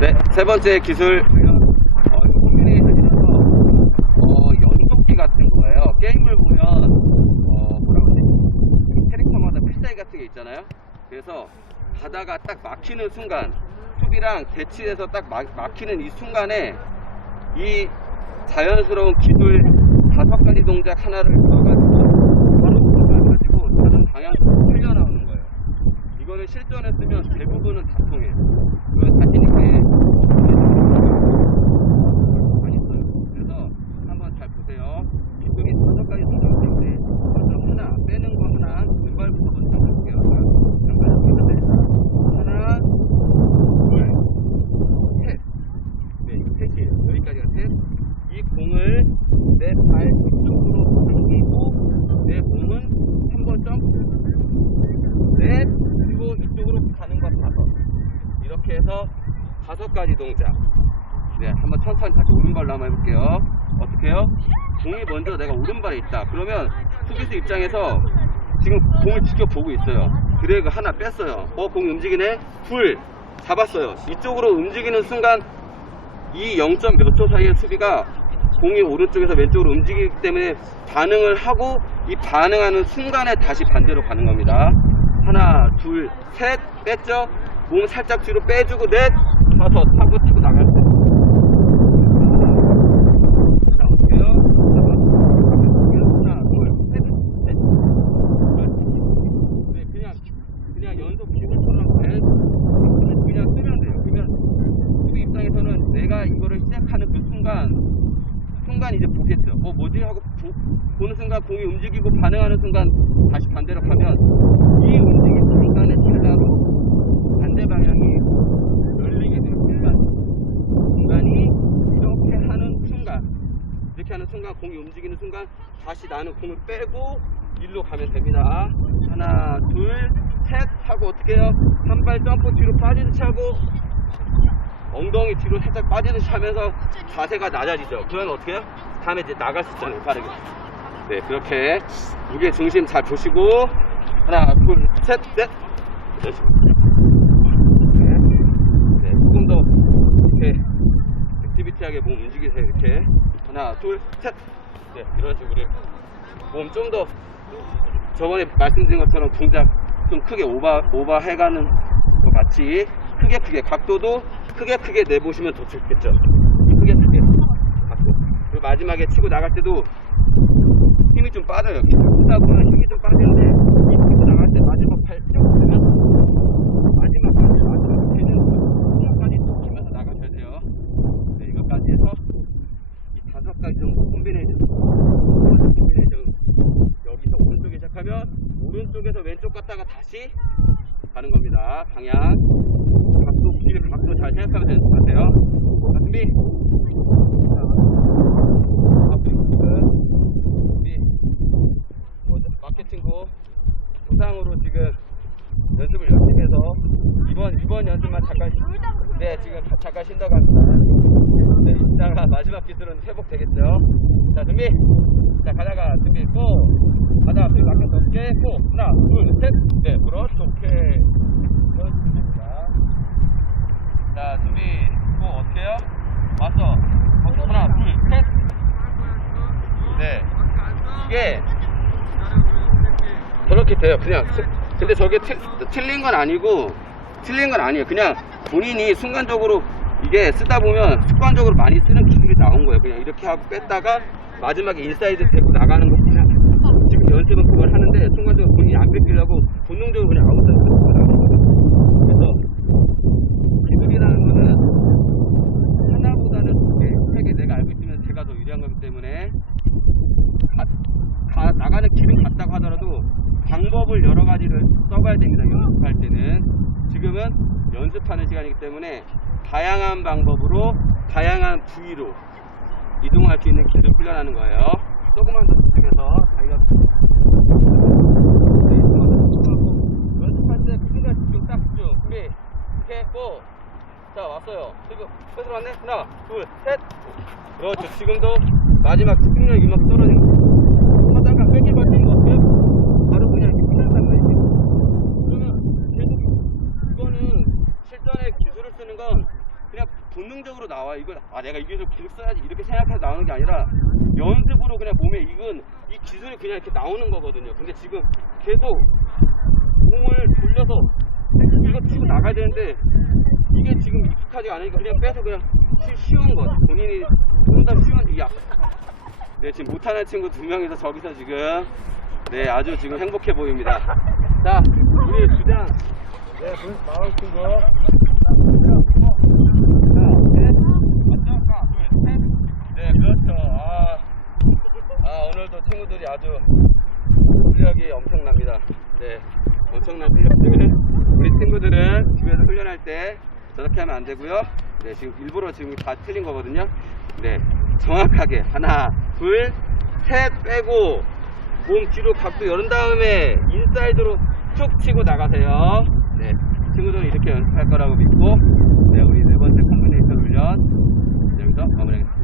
네, 세 번째 기술. 어, 이거 콤비네이션이라서, 어, 연속기 같은 거예요. 게임을 보면, 어, 뭐라 그러지? 그 캐릭터마다 필살기 같은 게 있잖아요. 그래서, 가다가 딱 막히는 순간, 수비랑 대치해서 딱 막, 막히는 이 순간에, 이 자연스러운 기술 다섯 가지 동작 하나를 넣어가지고, 바로 그걸 가지고 다른 방향으로 흘려나오는 거예요. 이거는 실전에 쓰면 대부분은 다 통해요. 이거 자신있게 많이 써요. 그래서 한번 잘 보세요. 기술이 다섯 가지 동작이 있는데 먼저 하나 빼는 거 하나 왼발부터 먼저 해볼게요. 자, 왼발 보이는데 하나 둘셋 네, 이거 셋이에요. 여기까지가 셋. 이 공을 내 발 뒤쪽으로 당기고 내 몸은 한 번 점프 넷 그리고 이쪽으로 가는 거 다섯 해서 다섯 가지 동작 네 한번 천천히 다시 오른발로 한번 해볼게요 어떻게 해요? 공이 먼저 내가 오른발에 있다 그러면 수비수 입장에서 지금 공을 지켜보고 있어요 드래그 하나 뺐어요 어 공 움직이네 둘 잡았어요 이쪽으로 움직이는 순간 이 0. 몇 초 사이의 수비가 공이 오른쪽에서 왼쪽으로 움직이기 때문에 반응을 하고 이 반응하는 순간에 다시 반대로 가는 겁니다. 하나, 둘, 셋, 뺐죠? 몸 살짝 뒤로 빼주고, 넷, 다섯, 타고 치고 나갈 때. 시작하는 그 이제 보겠죠. 어 뭐지? 하고 보, 는 순간 공이 움직이고 반응하는 순간 다시 반대로 가면 이 움직이는 순간의 찰나로 반대 방향이 열리게 돼요. 순간 순간이 이렇게 하는 순간 이렇게 하는 순간 공이 움직이는 순간 다시 나는 공을 빼고 일로 가면 됩니다. 하나 둘 셋 하고 어떻게 해요? 한 발 점프 뒤로 빠지듯이 하고 엉덩이 뒤로 살짝 빠지듯이 하면서 자세가 낮아지죠. 그러면 어떻게 해요? 다음에 이제 나갈 수 있잖아요, 빠르게. 네, 그렇게 무게 중심 잘 보시고 하나, 둘, 셋, 넷. 이런 식으로. 네, 네, 조금 더 이렇게 액티비티하게 몸 움직이세요, 이렇게. 하나, 둘, 셋. 네, 이런 식으로 몸 좀 더 저번에 말씀드린 것처럼 동작 좀 크게 오버, 오버 해가는 것 같이 크게 크게 각도도 크게 크게 내보시면 더 좋겠죠. 크게 크게 각도. 그리고 마지막에 치고 나갈 때도 힘이 좀 빠져요. 치다 보면 힘이 좀 빠지는데 이 치고 나갈 때 마지막 발쭉 되면 마지막 까지 마지막 되는 순간까지 치면서 나가셔야 돼요. 네, 이것까지 해서 이 다섯 가지 정도 콤비네이션 콤비네이션 여기서 오른쪽에 시작하면 갔다가 다시 가는 겁니다. 방향 각도 길 각도 잘 생각하면 되는 것 같아요. 자, 준비. 뭐죠? 마케팅고 부상으로 지금 연습을 열심히 해서 이번 이번 연습만 잠깐 쉬- 네 지금 가- 잠깐 쉰다고 합니다. 네 이따가 마지막 기술은 회복 되겠죠. 자 준비. 자 가다가 준비 고 가다가 준비 마켓 넘게 고 하나 둘 셋 네 그렇죠 오케이 그렇습니다. 자 준비 고 어떻게 해요? 왔어. 거기서 하나 둘 셋 네. 이게 저렇게 돼요. 그냥 스- 근데 저게 틀, 틀린 건 아니고 틀린 건 아니에요. 그냥 본인이 순간적으로 이게 쓰다 보면 습관적으로 많이 쓰는 기술이 나온 거예요. 그냥 이렇게 하고 뺐다가 마지막에 인사이드 대고 나가는 거 그냥 지금 연습은 그걸 하는데 순간적으로 본인이 안 뺏기려고 본능적으로 그냥 아웃사이드 대고 나가는 거예요 그래서 기술이라는 거는 하나보다는 두 개, 세 개 내가 알고 있으면 제가 더 유리한 거기 때문에 가, 가- 나가는 길은 같다고 하더라도 방법을 여러 가지를 써봐야 됩니다. 연습할 때는 지금은 연습하는 시간이기 때문에 다양한 방법으로 다양한 부위로 이동할 수 있는 기술 훈련하는 거예요. 조금만 더 집중해서 자기가 연습할 때 순간 집중 딱 집중 준비. 이렇게 고! 자 왔어요. 지금 뺏으러 왔네? 하나 둘셋. 그렇죠. 지금도 마지막 집중력 이만큼 떨어진 거. 하다가 뺏기 버티는 거 어때요? 바로 그냥 이렇게 끝난단 말이에요 그러면 계속 이거는 실전에 기술을 쓰는 건 그냥 본능적으로 나와. 이걸, 아, 내가 이 기술 계속 써야지. 이렇게 생각해서 나오는 게 아니라, 연습으로 그냥 몸에 익은 이 기술이 그냥 이렇게 나오는 거거든요. 근데 지금 계속 몸을 돌려서 이거 치고 나가야 되는데, 이게 지금 익숙하지가 않으니까 그냥 빼서 그냥 쉬- 쉬운 거. 본인이 혼자 쉬운, 야. 네, 지금 못하는 친구 두 명이서 저기서 지금, 네, 아주 지금 행복해 보입니다. 자, 우리 주장. 네, 그, 마을 친구. 하나, 셋. 맞죠? 하나, 둘, 셋. 네, 그렇죠. 아, 아, 오늘도 친구들이 아주 실력이 엄청납니다. 네, 엄청난 실력들. 우리 친구들은 집에서 훈련할 때 저렇게 하면 안 되고요. 네, 지금 일부러 지금 다 틀린 거거든요. 네, 정확하게 하나, 둘, 셋 빼고 몸 뒤로 각도 열은 다음에 인사이드로 쭉 치고 나가세요. 네, 친구들은 이렇게 연습할 거라고 믿고, 네, 우리 네 번째 컴비네이션 훈련 여기서 마무리하겠습니다.